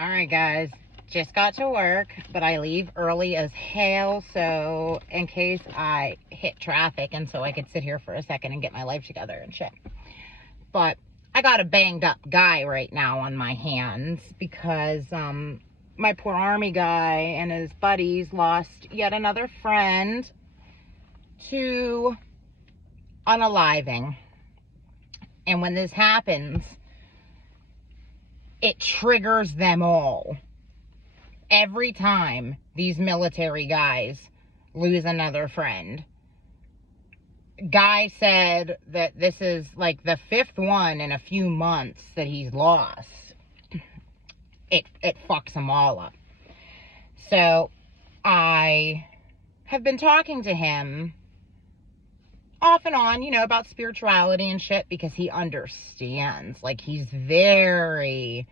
Alright guys, just got to work, but I leave early as hell, so in case I hit traffic and so I could sit here for a second and get my life together and shit. But I got a banged up guy right now on my hands because my poor army guy and his buddies lost yet another friend to unaliving. And when this happens, it triggers them all. Every time these military guys lose another friend. Guy said that this is like the 5th one in a few months that he's lost. It fucks them all up. So I have been talking to him off and on, about spirituality and shit, because he understands. Like, he's very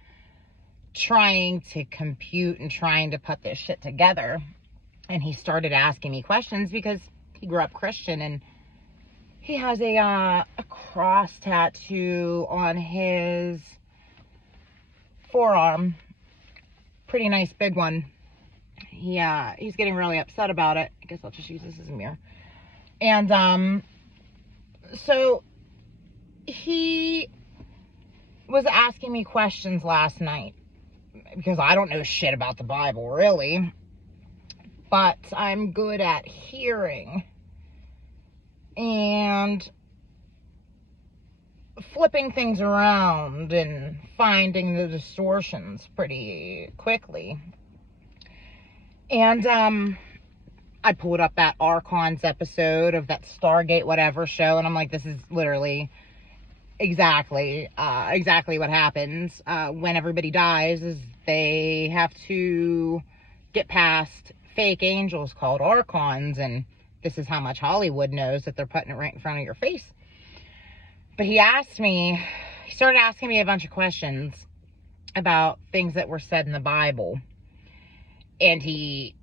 trying to compute and trying to put this shit together. And he started asking me questions because he grew up Christian, and he has a cross tattoo on his forearm. Pretty nice big one. He's getting really upset about it. I guess I'll just use this as a mirror. And so he was asking me questions last night because I don't know shit about the Bible, really, but I'm good at hearing and flipping things around and finding the distortions pretty quickly. And I pulled up that Archons episode of that Stargate whatever show, and I'm like, this is literally exactly what happens when everybody dies. Is they have to get past fake angels called Archons, and this is how much Hollywood knows that they're putting it right in front of your face. But he started asking me a bunch of questions about things that were said in the Bible, and he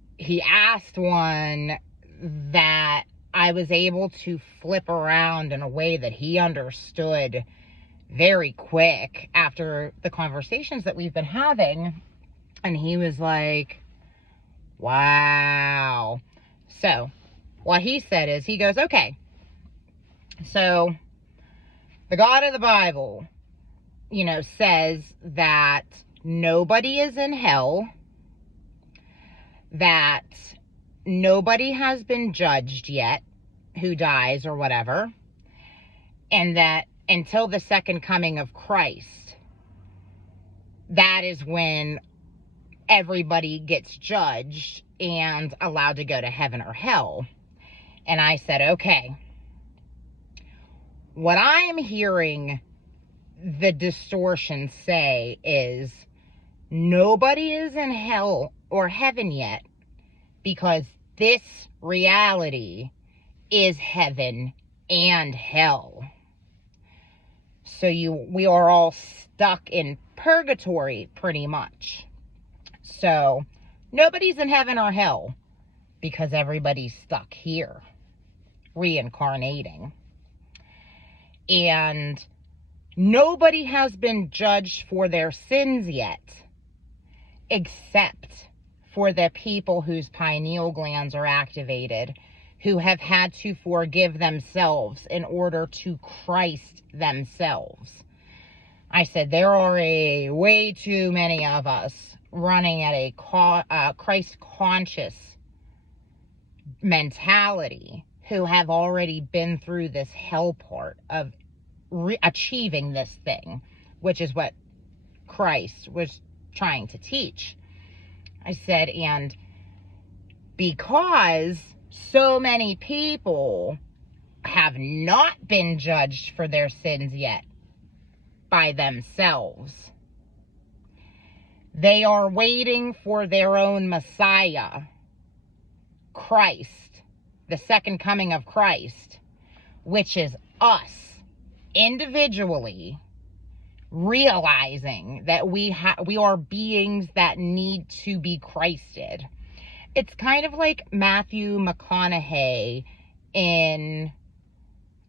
asked one that I was able to flip around in a way that he understood very quick after the conversations that we've been having. And he was like, wow. So what he said is, he goes, okay, so the God of the Bible, says that nobody is in hell, that nobody has been judged yet who dies or whatever, and that until the second coming of Christ, that is when everybody gets judged and allowed to go to heaven or hell. And I said, okay, what I am hearing the distortion say is nobody is in hell or heaven yet, because this reality is heaven and hell. So we are all stuck in purgatory pretty much. So nobody's in heaven or hell because everybody's stuck here, reincarnating. And nobody has been judged for their sins yet, except for the people whose pineal glands are activated, who have had to forgive themselves in order to Christ themselves. I said, there are way too many of us running at a Christ-conscious mentality who have already been through this hell part of achieving this thing, which is what Christ was trying to teach. I said, and because so many people have not been judged for their sins yet by themselves, they are waiting for their own Messiah, Christ, the second coming of Christ, which is us individually realizing that we are beings that need to be Christed. It's kind of like Matthew McConaughey in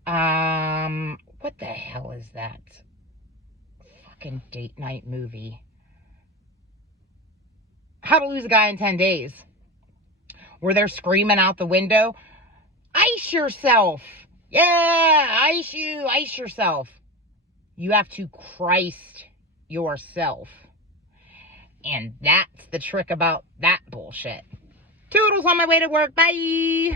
what the hell is that fucking date night movie? How to Lose a Guy in 10 Days, where they're screaming out the window, ice yourself. Yeah, ice yourself. You have to Christ yourself. And that's the trick about that bullshit. Toodles on my way to work. Bye.